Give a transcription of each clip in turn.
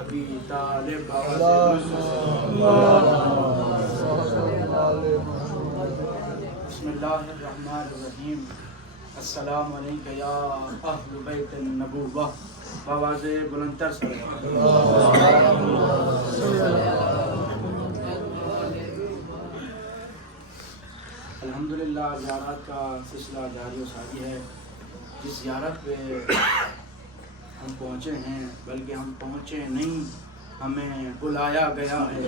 अभी तालिब बिस्मिल्लाहिर्रहमानिर्रहीम अस्सलामु अलैका या अहल बैत नबुव्वह आवाज़े बुलंदतर अल्हम्दुलिल्लाह ज़ियारत का सिलसिला जारी व सारी है। जिस ज़ियारत पे हम पहुँचे हैं, बल्कि हम पहुँचे नहीं, हमें बुलाया गया है।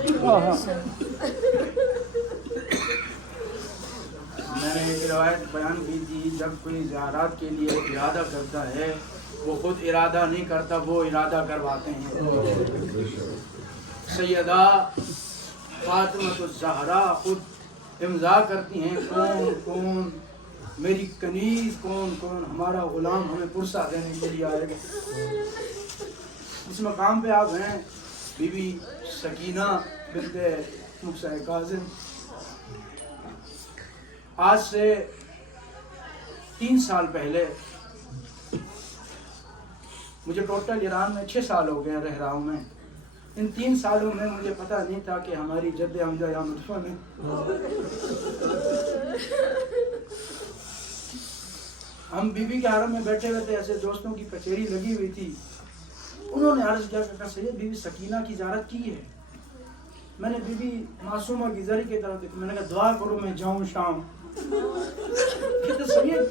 मैंने एक रिवायत बयान की थी, जब कोई ज़ियारत के लिए इरादा करता है, वो खुद इरादा नहीं करता, वो इरादा करवाते हैं। सैयदा फातिमातुज़ ज़हरा खुद इम्ज़ा करती हैं, कौन कौन मेरी कनीज़, कौन कौन हमारा ग़ुलाम हमें पुरसा देने के लिए आएगा। इस मकाम पे आप हैं बीबी सकीना बिन्ते मूसा काज़िम। आज से 3 साल पहले, मुझे टोटल ईरान में 6 साल हो गए रह रहा हूँ मैं। इन 3 सालों में मुझे पता नहीं था कि हमारी जद्द हमजा यहाँ मुतफ़ा में हम बीबी के हरम में बैठे हुए थे, ऐसे दोस्तों की कचेरी लगी हुई थी। उन्होंने अर्ज़ किया कि सैयद बीबी सकीना की ज़ियारत की है। मैंने बीबी मासूमा की ज़री की तरफ देखा, मैंने कहा दुआ करो मैं जाऊँ शाम। कहते सैयद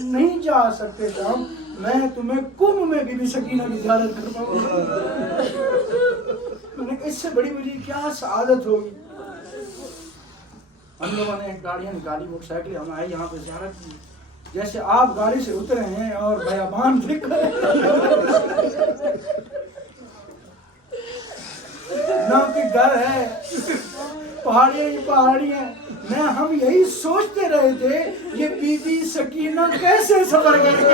नहीं जा सकते शाम, मैं तुम्हें कुंभ में बीबी सकीना की ज़ियारत करवाऊंगा। मैंने कहा इससे बड़ी मुझे क्या सआदत होगी। हम लोगों ने गाड़ियाँ निकाली, मोटरसाइकिल, हम आए यहाँ पे ज़ियारत की। जैसे आप गाड़ी से उतरे हैं और बयाबान देख रहे हैं, ना कि घर है, पहाड़ियाँ ही पहाड़ियाँ। मैं हम यही सोचते रहे थे ये बीबी सकीना कैसे सफर करेगी।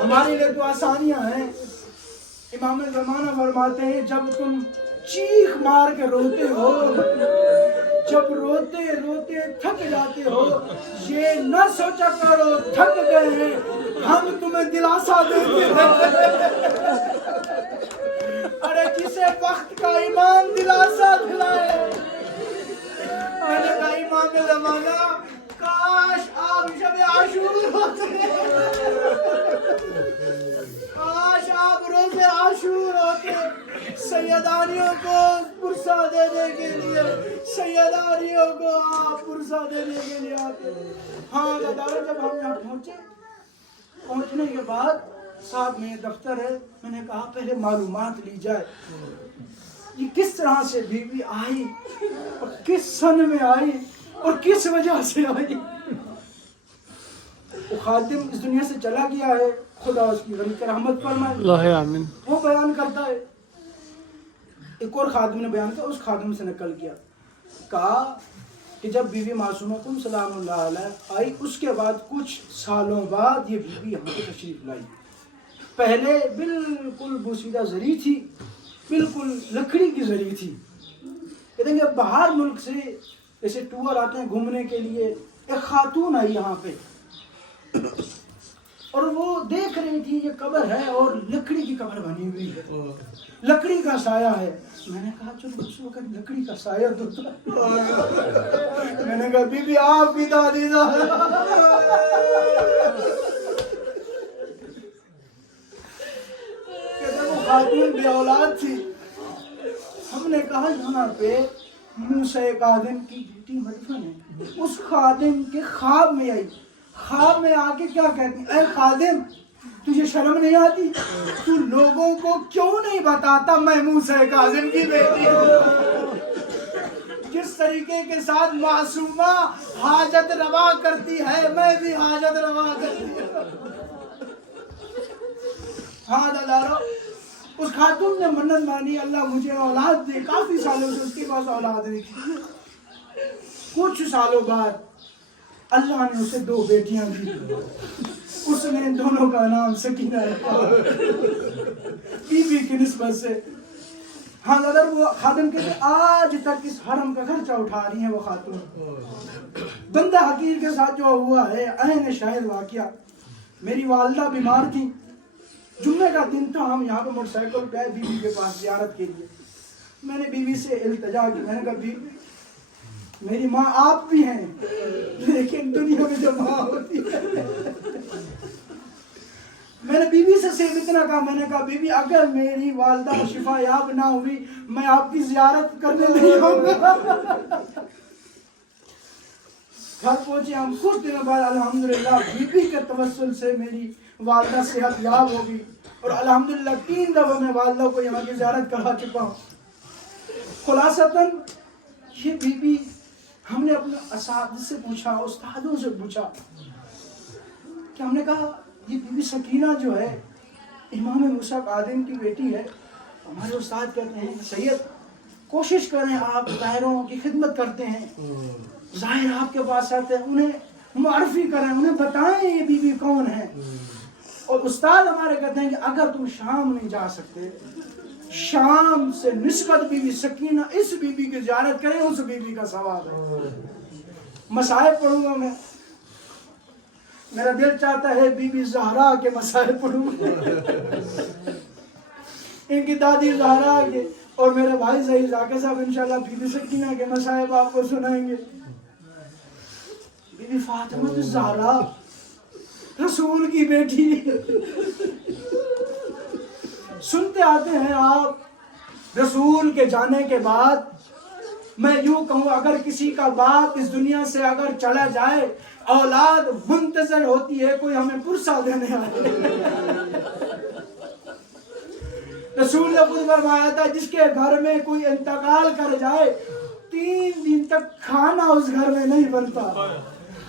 हमारे लिए तो आसानियां हैं। इमाम ज़माना फरमाते हैं, जब तुम चीख मार के रोते हो, जब रोते रोते थक जाते हो, ये न सोचा करो थक गए हैं, हम तुम्हें दिलासा देते हैं। अरे जिसे वक्त का ईमान दिलासा दिलाए। मैंने कहा इमाम ज़माना काश आप शब आशूर होते, काश आप रोज़े आशूर होते, सैयदानियों को पुरसा देने के लिए, सैयदानियों को आप पुरसा देने के लिए आते। हाँ बदारा, जब हम यहाँ पहुँचे, पहुँचने के बाद साथ में दफ्तर है, मैंने कहा पहले मालूमात ली जाए ये किस तरह से बीबी आई और किस सन में आई और किस वजह से आई। वो खादिम इस दुनिया से चला गया है, खुदा उसकी गनी रहमत फरमाए, आमीन। वो बयान करता है, एक और खादिम ने बयान किया, उस खादिम से नकल किया, कहा कि जब बीबी मासूमा तुम सलामुल्लाह अलैहा आई, उसके बाद कुछ सालों बाद ये बीबी यहाँ पे तशरीफ लाई। पहले बिल्कुल बोसीदा जरी थी, बिल्कुल लकड़ी की जरी थी। कहते हैं बाहर मुल्क से जैसे टूर आते हैं घूमने के लिए, एक खातून आई यहाँ पे और वो देख रही थी ये कब्र है और लकड़ी की कब्र बनी हुई है, लकड़ी का साया है। मैंने कहा चलो उस वक्त लकड़ी का साया तो था। मैंने कहा बीबी आपकी दादीदा खातून भी औलाद थी। हमने कहा यहाँ पे मूसा काज़िम की बेटी मदफन है। उस खादिम के ख्वाब में आई, ख्वाब में आके क्या कहती, ऐ खादिम तुझे शर्म नहीं आती, तू लोगों को क्यों नहीं बताता मैं मूसा काज़िम की बेटी हूँ। जिस तरीके के साथ मासूमा हाजत रवा करती है, मैं भी हाजत रवा करती हूँ। हाँ दादारो, उस खातून ने मन्नत मानी, अल्लाह मुझे औलाद दे। काफी सालों से उसके पास औलाद नहीं थी। कुछ सालों बाद अल्लाह ने उसे 2 बेटियां दी। उसने दोनों का नाम सकीना रखा, बीबी की निस्बत से। ہاں اگر وہ خادم کہتے آج تک اس حرم کا خرچہ اٹھا رہی ہیں وہ خاتون. بندہ حقیر کے ساتھ جو ہوا ہے عین شاہد واقعہ. میری والدہ بیمار تھی, جمعے کا دن تھا, ہم یہاں پہ موٹر سائیکل پہ بیوی کے پاس زیارت کے لیے. میں نے بیوی سے التجا کی, میں نے کہا بیوی میری ماں آپ بھی ہیں لیکن دنیا میں جو ماں ہوتی ہے. میں نے بیوی سے صرف اتنا کہا, میں نے کہا بیوی اگر میری والدہ شفا یاب نہ ہوئی میں آپ کی زیارت کرنے نہیں آؤں گا. گھر پہنچے ہم, کچھ دنوں بعد الحمدللہ بیوی کے توسل سے میری والدہ صحت یاب ہوگی اور الحمدللہ 3 دفعہ میں والدہ کو یہاں کی زیارت کرا چکا ہوں. خلاصتاً یہ بیوی ہم نے اپنے اساتذہ سے پوچھا, استادوں سے پوچھا کہ ہم نے کہا یہ بیوی سکینہ جو ہے امام موسیٰ کاظم کی بیٹی ہے. ہمارے استاد کہتے ہیں سید کوشش کریں, آپ غیروں کی خدمت کرتے ہیں, ظاہر آپ کے پاس آتے ہیں, انہیں معرفی کریں, انہیں بتائیں یہ بیوی کون ہے. اور استاد ہمارے کہتے ہیں کہ اگر تم شام نہیں جا سکتے, شام سے نسبت بیوی سکینہ اس بیوی کی زیارت کریں, اس بیوی کا ثواب ہے. مصائب پڑھوں گا میں, میرا دل چاہتا ہے بی بی زہرا کے مصائب پڑھوں, ان کی دادی زہرا کے, اور میرے بھائی ظہیر ذاکر صاحب انشاءاللہ بی بی سکینہ کے مصائب آپ کو سنائیں گے. بی بی فاطمہ الزہرا رسول کی بیٹی, سنتے آتے ہیں آپ رسول کے جانے کے بعد, میں یوں کہوں اگر کسی کا باپ اس دنیا سے اگر چلا جائے اولاد منتظر ہوتی ہے کوئی ہمیں پرسہ دینے آئے. رسول نے خود فرمایا تھا جس کے گھر میں کوئی انتقال کر جائے 3 دن تک کھانا اس گھر میں نہیں بنتا.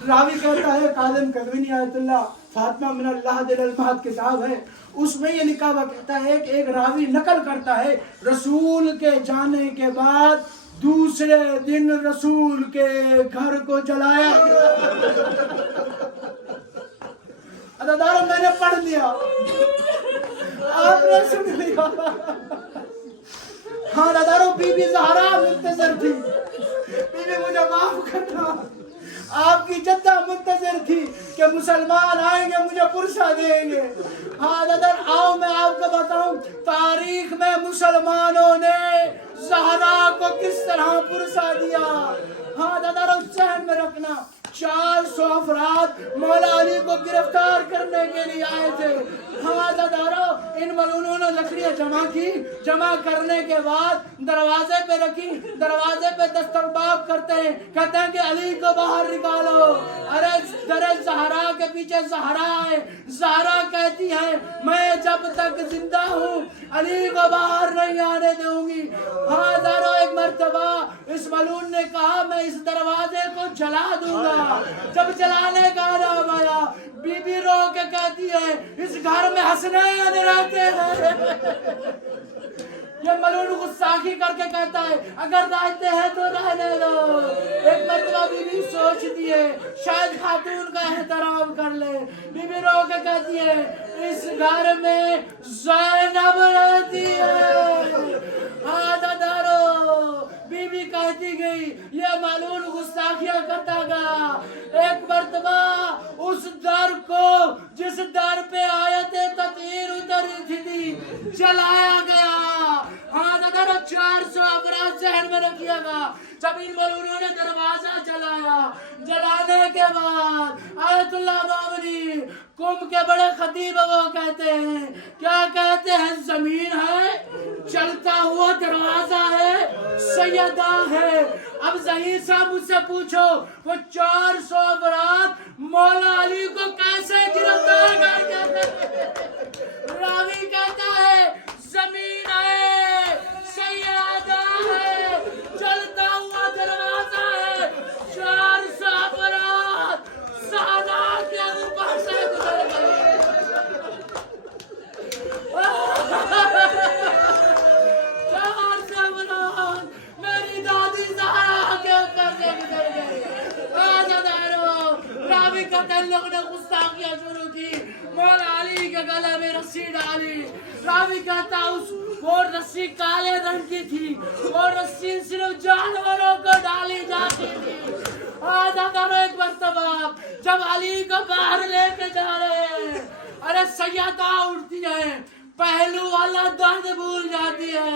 راوی کہتا ہے کاظم قزوینی آیت اللہ فاطمہ من اللہ دل المہد کتاب ہے, اس میں یہ لکھا ہوا کہتا ہے کہ ایک راوی نقل کرتا ہے رسول کے جانے کے بعد دوسرے دن رسول کے گھر کو جلایا گیا. عددارو میں نے پڑھ لیا, آپ نے سن لیا. ہاں عددارو بی بی زہرا منتظر تھی, بی بی مجھے معاف کرنا, آپ کی جدہ منتظر تھی کہ مسلمان آئیں گے مجھے پرسہ دیں گے. ہاں دادر آؤ میں آپ کو بتاؤں تاریخ میں مسلمانوں نے زہرا کو کس طرح پرسہ دیا. ہاں دادر ذہن میں رکھنا 400 افراد مولا علی کو گرفتار کرنے کے لیے آئے تھے. ہاں دادارو ان ملعونوں نے لکڑیاں جمع کی, جمع کرنے کے بعد دروازے پہ رکھی, دروازے پہ دسترباب کرتے ہیں, کہتے ہیں کہ علی کو باہر نکالو. ارے در زہرا کے پیچھے زہرا ہے, زہرا کہتی ہے میں جب تک زندہ ہوں علی کو باہر نہیں آنے دوں گی. ہاں دارو ایک مرتبہ اس ملعون نے کہا میں اس دروازے کو جلا دوں گا. جب جلانے کا نام آیا بی بی رو کے کہتی ہے اس گھر میں حسنین رہتے ہیں. یہ ملعون غصاخی کر کے کہتا ہے اگر رہتے ہیں تو رہنے دو. ایک مرتبہ بی بی سوچتی ہے شاید خاتون کا احترام کر لے. بی بی رو کے کہتی ہے اس گھر میں زینب رہتی ہے. بی بی کہتی گئی یہ ملعون غصاخیاں کرتا گیا. ایک مرتبہ اس در کو جس در پہ آیت تطہیر اتری تھی جلایا گیا. ہاں دادر 400 افراد ذہن میں رکھیے گا. جب ان ملعونوں نے دروازہ جلایا, جلانے کے بعد آیت اللہ مومنی قم کے بڑے خطیب وہ کہتے ہیں کیا کہتے ہیں زمین ہے, چلتا ہوا دروازہ ہے, سیدہ ہے. اب ظہیر صاحب مجھ سے پوچھو وہ 400 افراد مولا علی کو کیسے گرفتار کر گئے. راوی کہتا ہے زمین ہے, سیدہ ہے, چلتا ہوا دروازہ ہے, 400 افراد زہرا کے اوپر سے گزر گئے. میری دادی زہرا کے اوپر سے گزر گئے. راوی کہتے ہیں गुस्ताखियां शुरू की, मौला अली के गले में रस्सी डाली। रावी कहता उस वो रस्सी काले रंग की थी, वो रस्सी सिर्फ जानवरों को डाली जाती थी। एक मर्तबा जब अली को बाहर लेके जा रहे हैं, अरे सैयदा उठती है, पहलू वाला दर्द भूल जाती है।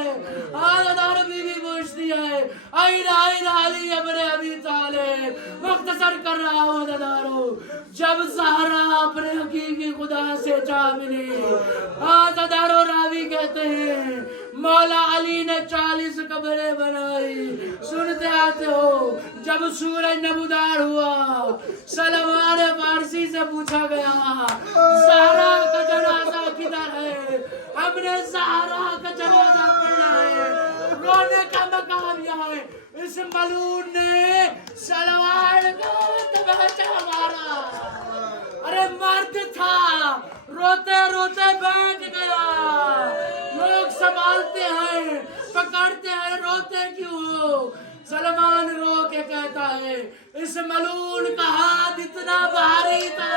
बीवी पूछती है, आईना अली अमरे अभी तालिब। मुख्तसर कर रहा हूँ दादारो, जब ज़हरा अपने हकीकी खुदा से जा मिली, दादारो रावी कहते हैं मौला अली ने 40 कब्रें बनाई। सुनते आते हो, जब सूरज नमूदार हुआ, सलमान फारसी से पूछा गया ज़हरा का जनाजा किधर है? हमने ज़हरा का जनाजा पढ़ना है, रोने का मकाम यहाँ है। इस मलून ने सलमान को तमाचा मारा। अरे मर्द था, रोते रोते बैठ गया। लोग संभालते हैं, पकड़ते हैं, रोते क्यों हो? सलमान रो के कहता है, इस मलून का हाथ इतना भारी था,